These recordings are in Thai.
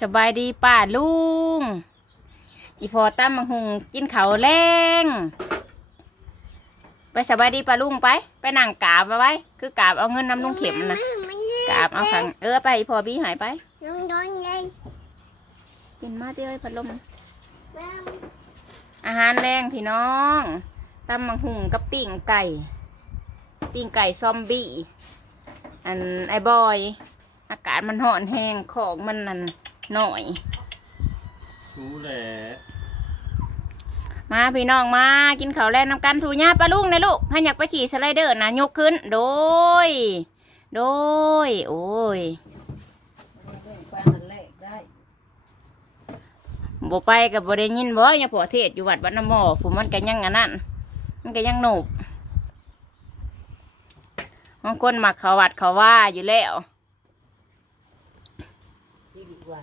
สบายดีป้าลุง อีพอตั้มมังหุงกินเขาวแรงไปสบายดีป้าลุงไป ไปนั่งกราบเอาไว้ คือกราบเอาเงินน้ำลุงเข็มนะกราบเอาขังเออไปอีพอบี้หายไปน้องโดนเลยกินมาเตี้ยพัดลมแม่อาหารแรงพี่น้องตั้มมังหุงกับปิ่งไก่ ปิ่งไก่ซอมบี้อันไอ้บอย อากาศมันห่อนแห้งของมันนั่น หน่อย รู้แหละมาพี่น้องมากินข้าวแรงน้ำกันถูญ่าปลาลุงนะลูกถ้าอยากไปขี่สไลเดอร์นะยกขึ้น โดย โดย โอ้ยไปมันแรกได้บ่ไปกับ่ได้ยินบ่ยังพอเทศอยู่วัดบ้านน้ำหมอผมมันก็ยังอันนั้นมันก็ยังหนุบบางคนมักเขาวัดเขาว่าอยู่แล้วสิดีก ว่า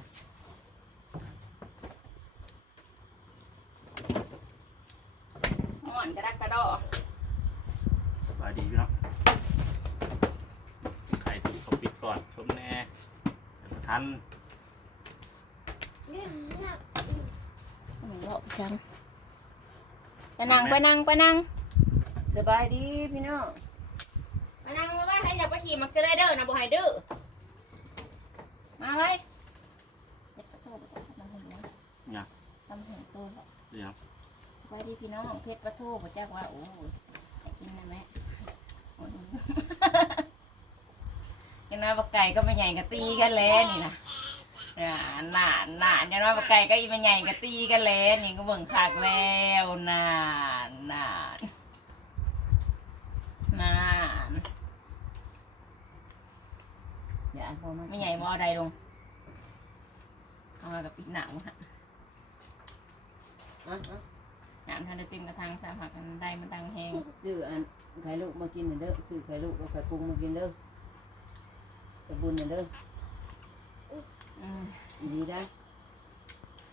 ห่อนกระดักกระดอสบายดีพี่น้องใครถูกเขาปิดก่อนชมแน่เดี๋ยวทันไม่บอกจังไปนั่งไปนั่งไปนั่งสบายดีพี่น้องไปนั่งมาไว้ให้อยากไปขี่มักสไลเดอร์นะบ่ให้ดื้อมาไว้เด็กกระโตกระโตกมันเห็นไหม เนี่ยทำเห็นตัวบ่เดี๋ยวสบายดีพี่น้องเพชรปลาทูพระเจ้าว่าโอ้ยให้กินได้ไหมโอ้ยยังน้อยปลาไก่ก็ไม่ใหญ่ก็ตีกันแล้วนี่นะอ่าหนาหนายังน้อยปลาไก่ก็อีไม่ใหญ่ก็ตีกันแล้วนี่ก็เบิ่งขากแล้วนานนานนานอย่าพอมาไม่ใหญ่บ่เอาใดลงเอามากับปิดหนาวฮะ อะอะหนาวทันได้เต็มกระทังสามหักกันได้มันดังแหงซื้ออันไข่ลูกมากินหน่อยเด้อซื้อไข่ลูกกับไข่ปรุงมากินเด้อไปบุญหน่อยเด้ออืมอีดีได้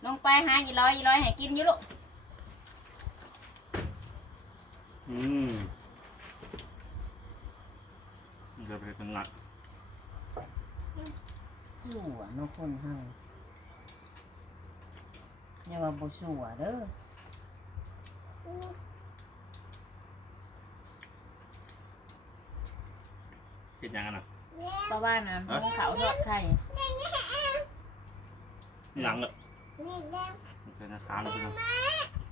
ลงไปหาอีร้อยอีร้อยให้กินอยู่ลูกอืมเดี๋ยวไปกันหนัก สู้อะน้องคนเฮา อย่าว่าบ่สู้อะเด้อกินยังไงนะเพราะว่านะฮะหมูเขาทอดไข่หลังเลยนี่แดงมันเป็นอาคารพี่น้อง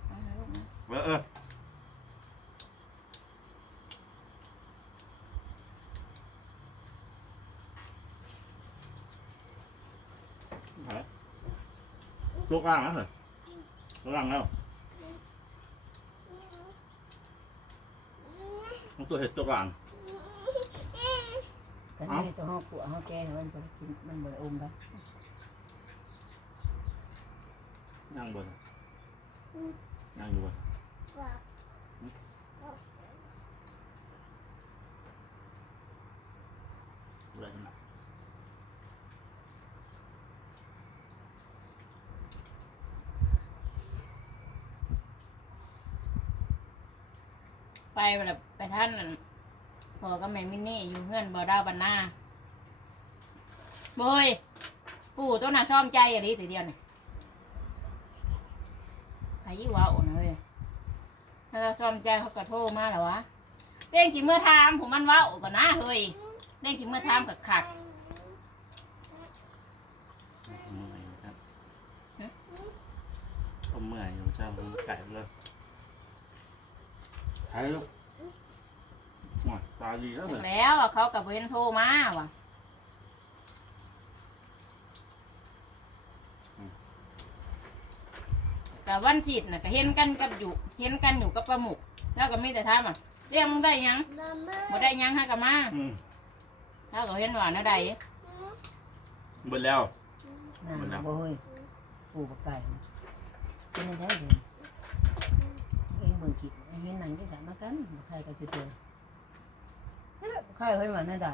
เอาให้ลูกนะเออเออไหนลูกล่างแล้วเหรอ ลูกล่างแล้วมันตัวเห็ดตัวกลางแต่เอ้านี่ตัวเฮาปัวเฮาแก่ให้มันบ่ได้กินมันบ่ได้อมได้นั่งบนนั่งอยู่บนบอก อะไรนะ ไปแบบไปท่านนั่นพอกับแม่มินนี่อยู่เงื่อนบ่อดาวบันนาโบยปู่ตัวน่ะซ่อมใจอย่างนี้ทีเดียวนี่ไอ้ยี่ว้าวเลยถ้าเราซ่อมใจเขาก็โทรมาแล้ววะเร่งจิเมื่อทามผมมันว้าวก่อนนะเฮ้ยเร่งจิเมื่อทามกับขักเมื่อยครับเมื่อยอยู่เจ้าไก่เลย ใช่ลูกหมดตาดีแล้วเลยแล้วอะเขากับเว้นโทรมาว่ะแต่วันถิดน่ะก็เห็นกันกับอยู่เห็นกันอยู่กับปลาหมุกแล้วก็มีแต่ทามอะเรียกมึงได้หยังมามือบ่ได้หยังฮะกับมาอืมแล้วก็เห็นว่าน่าใดเบิดแล้วน่ามันดำบ่เฮ้ยปูกับไก่นะกินได้เด้อเองเบิ่งคิดเห็นหนังที่กันมากันใครก็สิเจอใครเฮ้ยมันน่าได้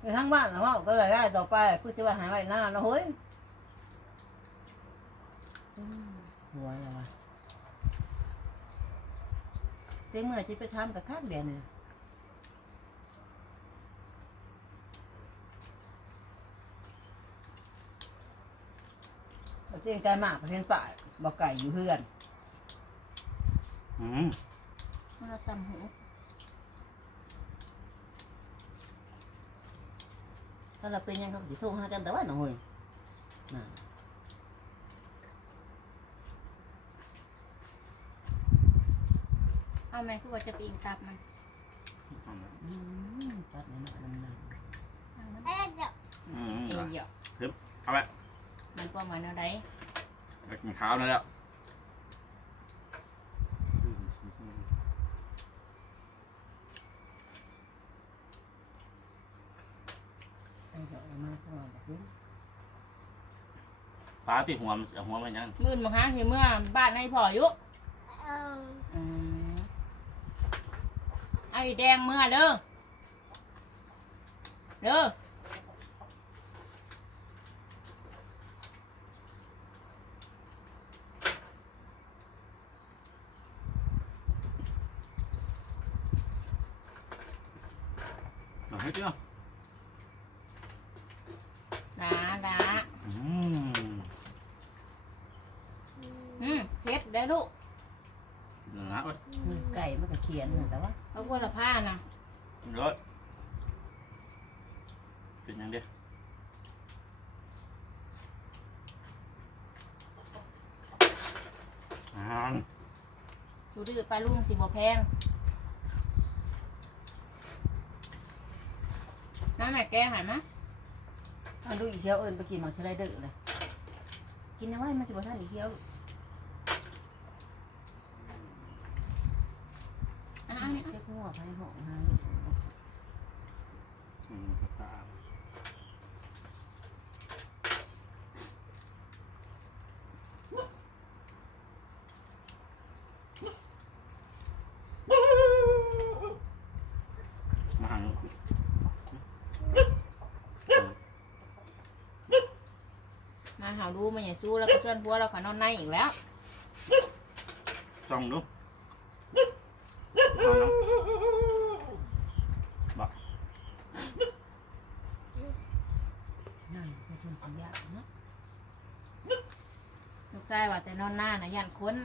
ไปทางบ้านแล้วเฮาก็เลยได้ต่อไปคือสิว่าหาไว้หน้านาะเฮ้ยหัวอะไรวะเจ้าเมื่อที่ไปทำกับข้างเดียนเนี่ยเตียงไก่มากประเทศป่าบอกไก่อยู่เพื่อน อืมเราตำหูถ้าเราเป็นยังเขาจะโทรหากันแต่ว่าหน่อยน่ะเอาไหมคือว่าจะปีงตับมันอืมจัดในหน่อยมันนั่นช่างมันเอ๊ะเดี๋ยวอืมเองเดียวเอาไปมันก็มาแนวใดไปกินข้าวนั่นแล้ว ไอ้เจ้าเอามาเข้ามาแบบนี้ ปลาติหัวมันเอาหัวมันยังมื่นบางครั้งที่เมื่อบ้านในพ่ออยู่เอออืมเอาอีแดงเมื่อเด้อเด้อเอาให้เจ้า หนาหนาอืมอืมเผ็ดได้อลูกเนื้อเว้ยมันไก่มันก็เขียนน่ะแต่ว่าเอาคนละผ้านะเยอะเป็นยังเดียวอ่าดูดื้อปลาลุงสิบ่แพงน้าแม่แกหายมะเอาดูอีเขียวเอิญไปกินหมักชะไลเด้อเลยกินเอาไว้มันจะบ่ทันอีเขียวอันนั้นอันนี้เจ๊กงัวไปห้องหา อืมกระตามาหา มาหาดูมันอย่าสู้แล้วก็ชวนพัวเราขอนอนในอีกแล้วส่องดูเอาน้ำนั่นเป็นคนปัญญาเนาะลูกชายว่าแต่นอนหน้านะยันคน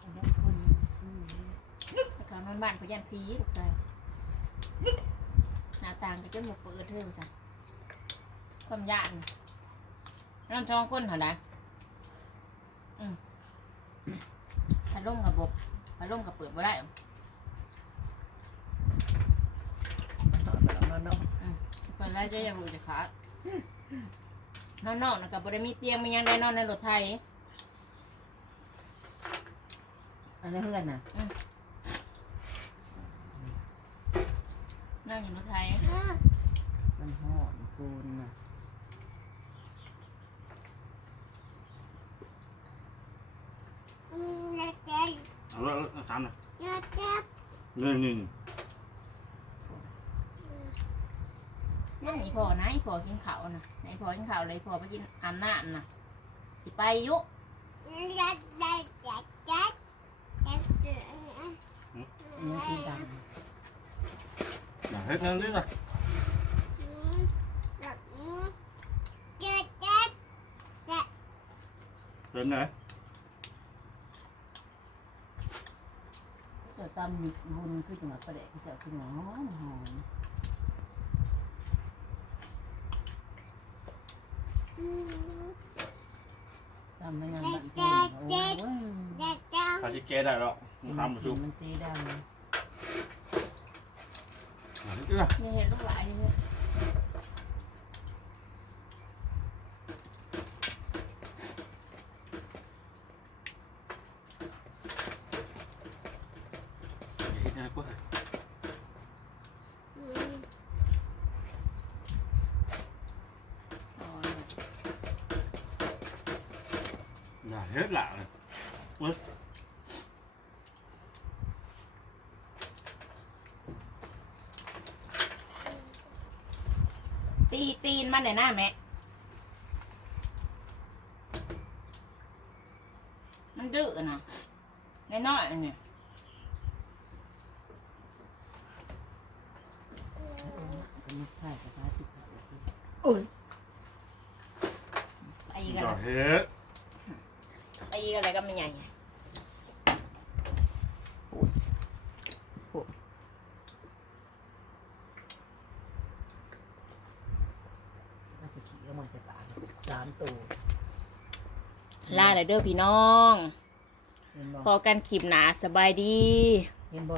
อันนี้คนอืมแต่เขานอนบ้านเขายันผีลูกชายหน้าต่างก็จนหมดเปิดเท่าซะ ความยานนอนช่องคนเหรอนะอืมพัดลมกับบกพัดลมกับเปิดบ่ได้นอนเนาะเปิดแล้วจะยังรู้จะขาดนอนนอกนะกับบริมีเตียงมีหยังได้นอนในรถไทยอันนี้เพื่อนน่ะนอนอยู่รถไทยมันห่อนกูนน่ะ อืมเด็กเด็ก เอาละเอาสามนะเด็กเด็กนี่นี่นี่นั่นอีพอนะอีพอกินข้าวนะไอพอกินข้าวเลยพอไปกินอาบน้ำนะสิไปอยุเด็กเด็กเด็กเด็กเด็กเด็กอันนี้คือดอย่าให้เงินดิจ้ะอืมเด็กอืมเด็กเด็กเป็นไงำเจ้า ตำมิบุญคือจังหวัดประเดะเจ้าคือหอมหอมอืมตำไม่นานบันเทิงโอ้ยเขาชิเกได้แล้วทำมาชุบมันตีดังเนี่เห็นลูกหลานอยู่เนี่ย เฮ็ดยังไงกว่า อืม อ๋อ อย่าเฮ็ดละเลยตีตีนมันเนี่ยหน้าแม่มันดื้อนะน้อยๆเนี่ยเป็นนักข่ายกับพาสิโอ้ยกันอย่านะเฮ็ด ตีกันอะไรก็ไม่ใหญ่ไงน่าจะขี่ลงมาจะตายสามตัวล่าเลยเด้อพี่น้องเห็นบ่พอกันขีบหนาสบายดีเห็นบ่